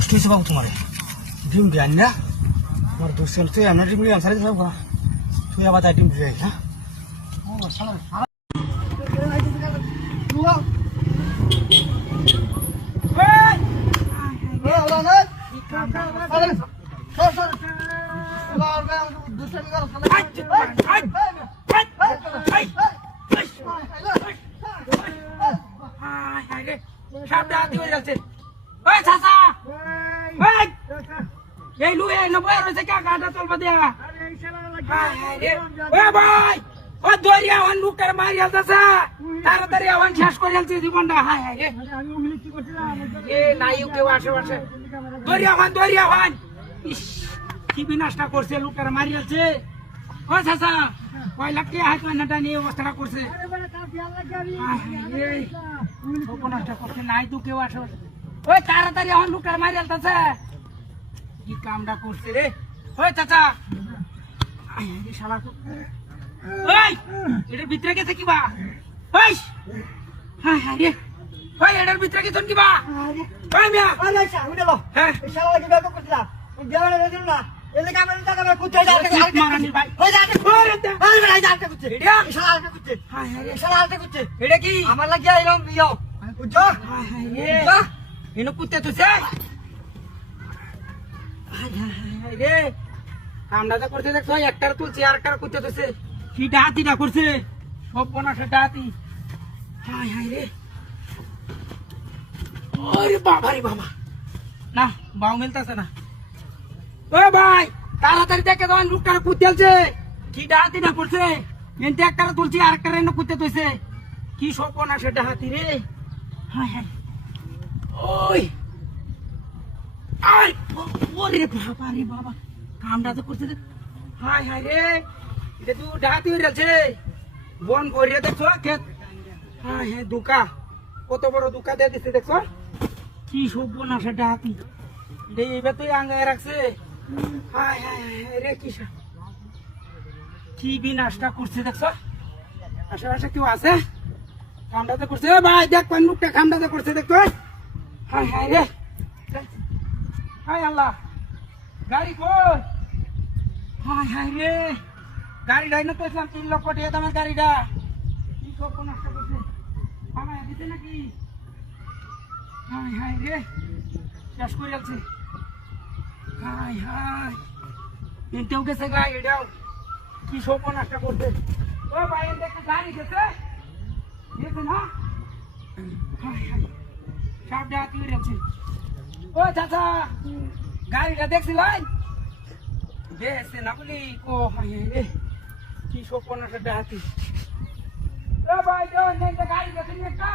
কষ্ট হয়েছে বাবু তোমার ডিম জ্ঞান না তোমার দোষ তুই এমন ডিম জ্ঞান সারি যাবো তুই আবার তাই ডিম দিয়ে হ্যাঁ এই লুই এই নবই রয়েছে কা গাটা চলবা দেয়া ও ভাই ও দরিয়া ওয়ান লুকার মারি আলতাছে তাড়াতাড়ি ওয়ান শেষ করে আলছে জীবনটা হায় হায় রে এ নাইও কেউ আসে দরিয়া ওয়ান ইস কি বিনাশটা করছে লুকার মারি আলছে ও চাচা কয় লাখ টাকা হাত মানাটা নিয়ে অবস্থাটা করছে নষ্ট করছে নাই তো কেউ আসে ওই তাড়াতাড়ি ওয়ান লুকার মারি আলতাছে কি কামটা করছে রে ওই চাচা শালা ওই এটার ভিতরে গেছে কিবা ওই হ্যাঁ হ্যাঁ রে ওই এটার ভিতরে গেছেন কিবা ওই মিয়া আচ্ছা উঠে লো হ্যাঁ শালা কি ব্যাপার করছিলা দেওয়ালে রেদিল না এলে কামের টাকা কুত্তে যাচ্ছে মারানি ভাই ওই যাচ্ছে ওরে দে আরে ভাই যাচ্ছে কুত্তে এটা শালা আলতে কুত্তে হ্যাঁ হ্যাঁ রে শালা আলতে কুত্তে এটা কি আমার লাগিয়া এরকম ইয়ো বুঝছো হ্যাঁ হ্যাঁ রে এনো কুত্তে তুছে রে কামটা করতে দেখছো একটার তুলছি আর একটা কুত্তে তুছে কি ডাহাতিটা করছে সব বনাসে ডাহাতি হায় হায় রে ওরে বাবা রে বাবা না বাউ মিলতেছে না ও ভাই তাড়াতাড়ি দেখে দাও লোকটার কুত্তেলছে কি ডাহাতিটা করছে এনতে একটা তুলছি আর একটা এনে কুত্তে তুইছে কি সব বনাসে ডাহাতি রে হায় হায় ওই আই ওরে বাবা রে বাবা কামটা তো করছে হায় হায় রে এটা তো ডাহাতি হয়ে যাচ্ছে বন ভরিয়ে দেখছো ক্ষেত হ্যাঁ হ্যাঁ দুকা কত বড় দুকা দিয়ে দিচ্ছে দেখছো কি সব বনাসে ডাহাতি এবার তুই আঙ্গায় রাখছে হায় হায় হায় রে কি বিনাশটা করছে দেখছো আশেপাশে কেউ আছে কামটাতে করছে ভাই দেখ কোন মুখটা কামটাতে করছে দেখতো হায় হায় রে হাই আল্লাহ গাড়ি কই হাই হাই রে গাড়িটা এনে তো 3 লক্ষ টাকা দামের গাড়িটা কি সব নষ্ট করছে আমায় দিতে নাকি হাই হাই রে শেষ করে যাচ্ছে হাই হাই এটাও গেছে গাড়ি এটাও কি সব নষ্ট করছে ও ভাই এতে একটা গাড়ি গেছে গেছে না হাই হাই সব ডাকি হয়ে যাচ্ছে ও চাচা গাড়িটা দেখছিলেন দেখছে না বলি ও হাই রে কি সব নষ্ট ডাকি ও ভাই গাড়ি গেছে একটা